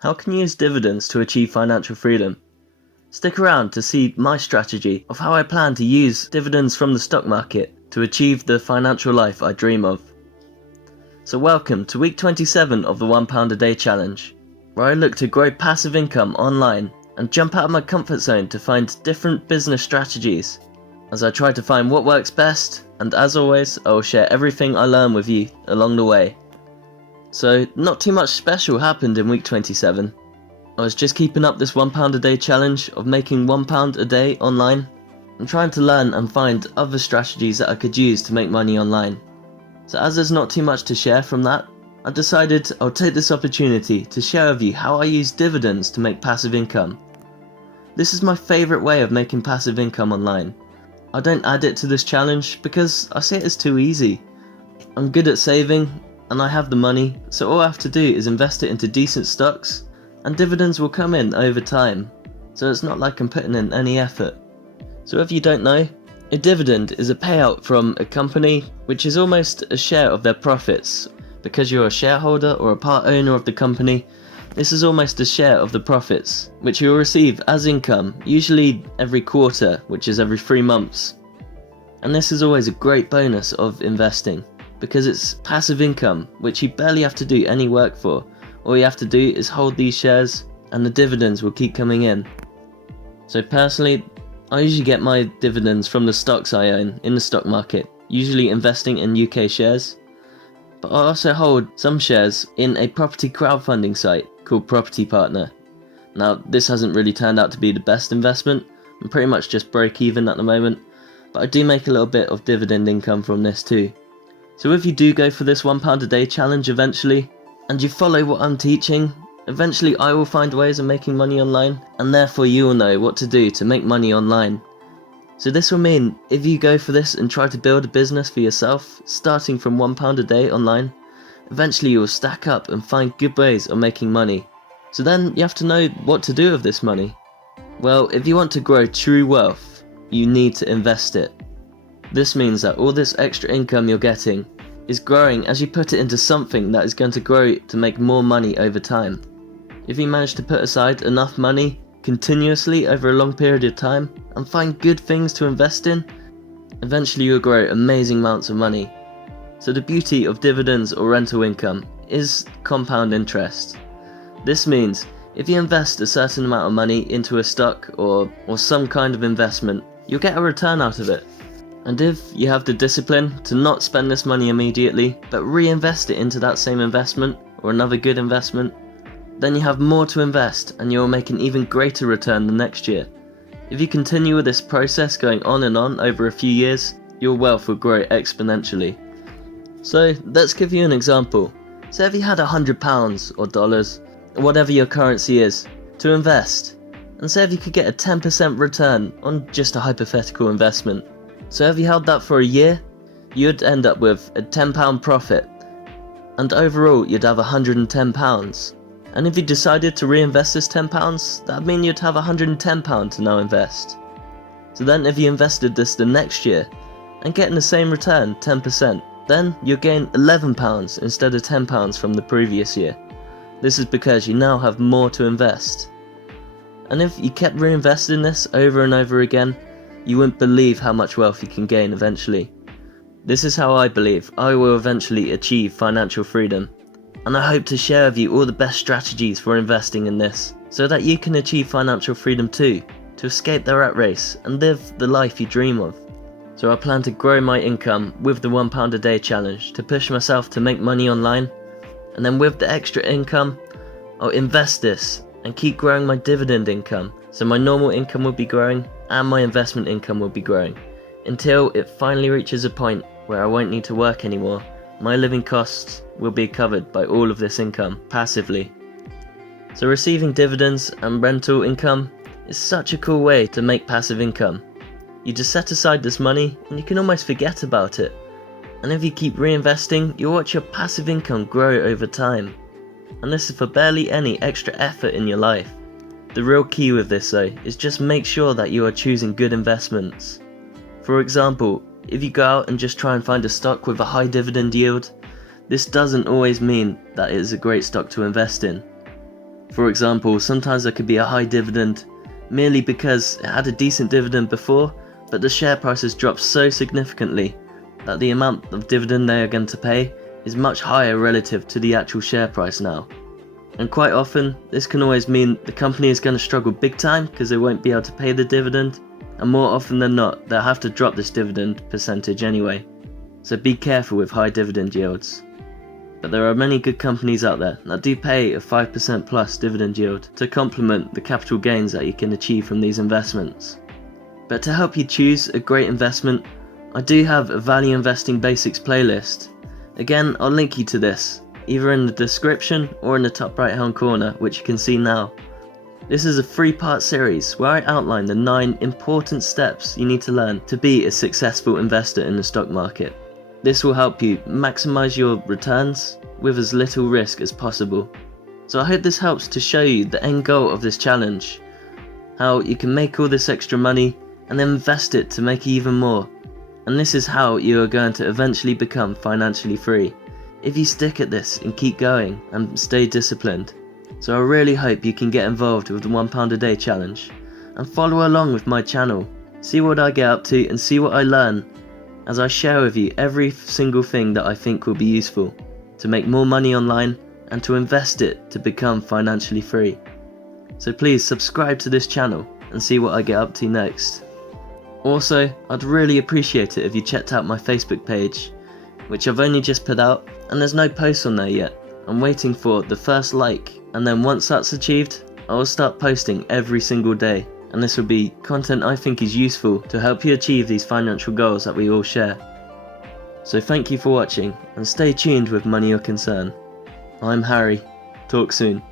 How can you use dividends to achieve financial freedom? Stick around to see my strategy of how I plan to use dividends from the stock market to achieve the financial life I dream of. So welcome to week 27 of the £1 a day challenge, where I look to grow passive income online and jump out of my comfort zone to find different business strategies as I try to find what works best, and as always I will share everything I learn with you along the way. So not too much special happened in week 27. I was just keeping up this £1 a day challenge of making £1 a day online and trying to learn and find other strategies that I could use to make money online. So as there's not too much to share from that, I decided I'll take this opportunity to share with you how I use dividends to make passive income. This is my favourite way of making passive income online. I don't add it to this challenge because I see it as too easy. I'm good at saving and I have the money, so all I have to do is invest it into decent stocks and dividends will come in over time, so it's not like I'm putting in any effort. So if you don't know, a dividend is a payout from a company which is almost a share of their profits. Because you're a shareholder or a part owner of the company, this is almost a share of the profits, which you'll receive as income, usually every quarter, which is every 3 months. And this is always a great bonus of investing, because it's passive income, which you barely have to do any work for. All you have to do is hold these shares, and the dividends will keep coming in. So personally, I usually get my dividends from the stocks I own in the stock market, usually investing in UK shares. But I also hold some shares in a property crowdfunding site called Property Partner. Now this hasn't really turned out to be the best investment, I'm pretty much just broke even at the moment, but I do make a little bit of dividend income from this too. So if you do go for this £1 a day challenge eventually, and you follow what I'm teaching, eventually I will find ways of making money online, and therefore you will know what to do to make money online. So this will mean if you go for this and try to build a business for yourself, starting from £1 a day online, eventually you will stack up and find good ways of making money. So then you have to know what to do with this money. Well, if you want to grow true wealth, you need to invest it. This means that all this extra income you're getting is growing as you put it into something that is going to grow to make more money over time. If you manage to put aside enough money continuously over a long period of time and find good things to invest in, eventually you'll grow amazing amounts of money. So the beauty of dividends or rental income is compound interest. This means if you invest a certain amount of money into a stock or some kind of investment, you'll get a return out of it. And if you have the discipline to not spend this money immediately, but reinvest it into that same investment or another good investment, then you have more to invest and you'll make an even greater return the next year. If you continue with this process going on and on over a few years, your wealth will grow exponentially. So let's give you an example. Say if you had £100 or dollars, or whatever your currency is, to invest, and say if you could get a 10% return on just a hypothetical investment. So if you held that for a year, you'd end up with a £10 profit, and overall you'd have £110. And if you decided to reinvest this £10, that'd mean you'd have £110 to now invest. So then if you invested this the next year, and getting the same return, 10%, then you'll gain £11 instead of £10 from the previous year. This is because you now have more to invest. And if you kept reinvesting this over and over again, you wouldn't believe how much wealth you can gain eventually. This is how I believe I will eventually achieve financial freedom. And I hope to share with you all the best strategies for investing in this, so that you can achieve financial freedom too, to escape the rat race and live the life you dream of. So I plan to grow my income with the £1 a day challenge to push myself to make money online, and then with the extra income, I'll invest this and keep growing my dividend income, so my normal income will be growing and my investment income will be growing, until it finally reaches a point where I won't need to work anymore. My living costs will be covered by all of this income passively. So receiving dividends and rental income is such a cool way to make passive income. You just set aside this money and you can almost forget about it. And if you keep reinvesting, you'll watch your passive income grow over time. And this is for barely any extra effort in your life. The real key with this though is just make sure that you are choosing good investments. For example, if you go out and just try and find a stock with a high dividend yield, this doesn't always mean that it is a great stock to invest in. For example, sometimes there could be a high dividend merely because it had a decent dividend before, but the share price has dropped so significantly that the amount of dividend they are going to pay is much higher relative to the actual share price now. And quite often, this can always mean the company is going to struggle big time because they won't be able to pay the dividend, and more often than not, they'll have to drop this dividend percentage anyway. So be careful with high dividend yields. But there are many good companies out there that do pay a 5% plus dividend yield to complement the capital gains that you can achieve from these investments. But to help you choose a great investment, I do have a Value Investing Basics playlist. Again, I'll link you to this, either in the description or in the top right hand corner, which you can see now. This is a 3-part series where I outline the 9 important steps you need to learn to be a successful investor in the stock market. This will help you maximize your returns with as little risk as possible. So I hope this helps to show you the end goal of this challenge, how you can make all this extra money and then invest it to make even more. And this is how you are going to eventually become financially free, if you stick at this and keep going and stay disciplined. So I really hope you can get involved with the £1 a day challenge and follow along with my channel, see what I get up to and see what I learn as I share with you every single thing that I think will be useful to make more money online and to invest it to become financially free. So please subscribe to this channel and see what I get up to next. Also, I'd really appreciate it if you checked out my Facebook page, which I've only just put out, and there's no posts on there yet. I'm waiting for the first like, and then once that's achieved, I will start posting every single day, and this will be content I think is useful to help you achieve these financial goals that we all share. So thank you for watching, and stay tuned with Money or Concern. I'm Harry. Talk soon.